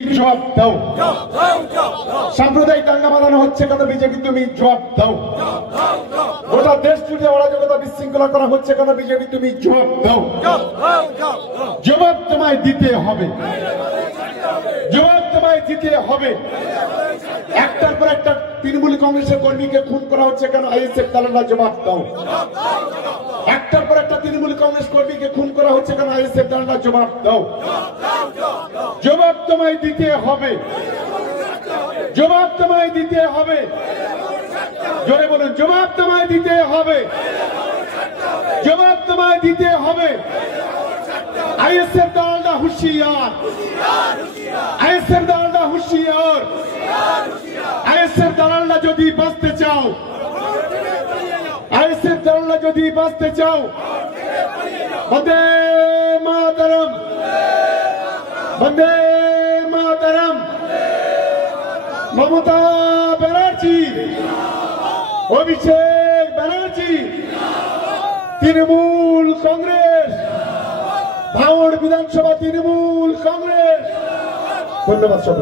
জবাব দাও। সাম্প্রদায়িক দাঙ্গা বাঁধানো হচ্ছে কেন বিজেপি, তুমি জবাব দাও। গোটা দেশ জুড়ে অরাজকতা বিশৃঙ্খলা করা হচ্ছে কেন বিজেপি, তুমি জবাব দাও। জবাব তোমায় দিতে হবে, জবাব তোমায় দিতে হবে। একটার পর একটা তৃণমূল কংগ্রেসের কর্মীকে খুন করা হচ্ছে কেন আইএসএফ দালালরা, জবাব দাও। একটার পর একটা তৃণমূল কংগ্রেস কর্মীকে খুন করা হচ্ছে কেন আইএসএফ দালালরা, জবাব দাও। জবাব তোমায় দিতে হবে, জবাব তোমায় দিতে হবে। জোরে বলুন, জবাব তোমায় দিতে হবে, জবাব তোমায় দিতে হবে। আইএসএফ দালালরা হুঁশিয়ার, আইএসএফ দালালরা হুঁশিয়ার। আইএসএফ দালালরা যদি বাঁচতে চাও, আইএসএফ দালালরা যদি বাঁচতে চাও, বন্দে মাতরম, বন্দে মাতরম। মমতা ব্যানার্জি, অভিষেক ব্যানার্জি, তৃণমূল কংগ্রেস, ভাঙড় বিধানসভা তৃণমূল কংগ্রেস। ধন্যবাদ সবাই।